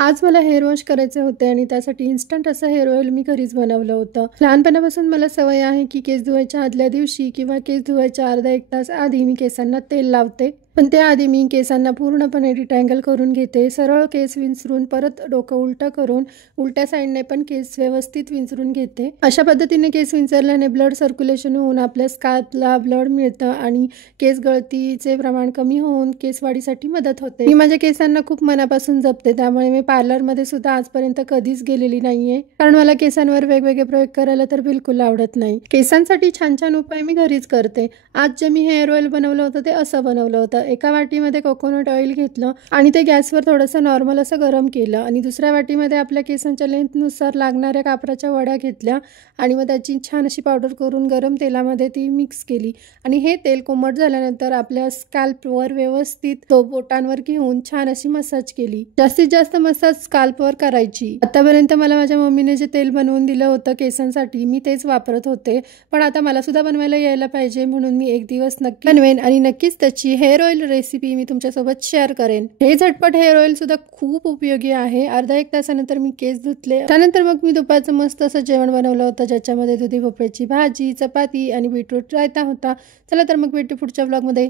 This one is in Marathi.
आज मला हेअर वॉश करायचे होते आणि त्यासाठी इन्स्टंट असं हेअर ऑइल मी घरीच बनवलं होतं. लहानपणापासून मला सवय आहे की केस धुवायच्या आदल्या दिवशी किंवा केस धुवायच्या अर्धा 1 तास आधी मी केसांना तेल लावते. पण त्याआधी मी केसांना पूर्णपणे डिटँगल करून घेते. सरळ केस विंचरून परत डोकं उलटं करून उलट्या साईडने पण केस व्यवस्थित विंचरून घेते. अशा पद्धतीने केस विंचरल्याने ब्लड सर्क्युलेशन होऊन आपल्या स्कॅल्पला ब्लड मिळतं आणि केस गळतीचे प्रमाण कमी होऊन केस वाढीसाठी मदत होते. मी माझ्या केसांना खूप मनापासून जपते, त्यामुळे मी पार्लरमध्ये सुद्धा आजपर्यंत कधीच गेलेली नाहीये, कारण मला केसांवर वेगवेगळे प्रयोग करायला तर बिलकुल आवडत नाही. केसांसाठी छान छान उपाय मी घरीच करते. आज जे मी हेअर ऑइल बनवलं होतं ते असं बनवलं होतं. एका वाटीमध्ये कोकोनट ऑइल घेतलं आणि ते गॅसवर थोडंसं नॉर्मल असं गरम केलं आणि दुसऱ्या वाटीमध्ये आपल्या केसांच्या लेंथनुसार लागणाऱ्या कापराच्या वड्या घेतल्या आणि मग त्याची छान अशी पावडर करून गरम तेलामध्ये ती मिक्स केली आणि हे तेल कोमट झाल्यानंतर आपल्या स्कॅल्पवर व्यवस्थित तो बोटांवर घेऊन छान अशी मसाज केली. जास्तीत जास्त मसाज स्कॅल्पवर करायची. आतापर्यंत मला माझ्या मम्मीने जे तेल बनवून दिलं होतं केसांसाठी मी तेच वापरत होते, पण आता मला सुद्धा बनवायला यायला पाहिजे, म्हणून मी एक दिवस नक्की बनवेन आणि नक्कीच त्याची हेअर ऑइल रेसिपी मी तुमच्यासोबत शेअर करेन. हे झटपट हेअर ऑइल सुद्धा खूप उपयोगी आहे. अर्धा 1 तासानंतर मी केस धुतले. त्यानंतर मग मी दुपारचं मस्त असं जेवण बनवलं होतं, ज्याच्यामध्ये दुधी भोपळ्याची भाजी, चपाती आणि बीटरूट रायता होता. चला तर मग भेटू पुढच्या व्लॉगमध्ये.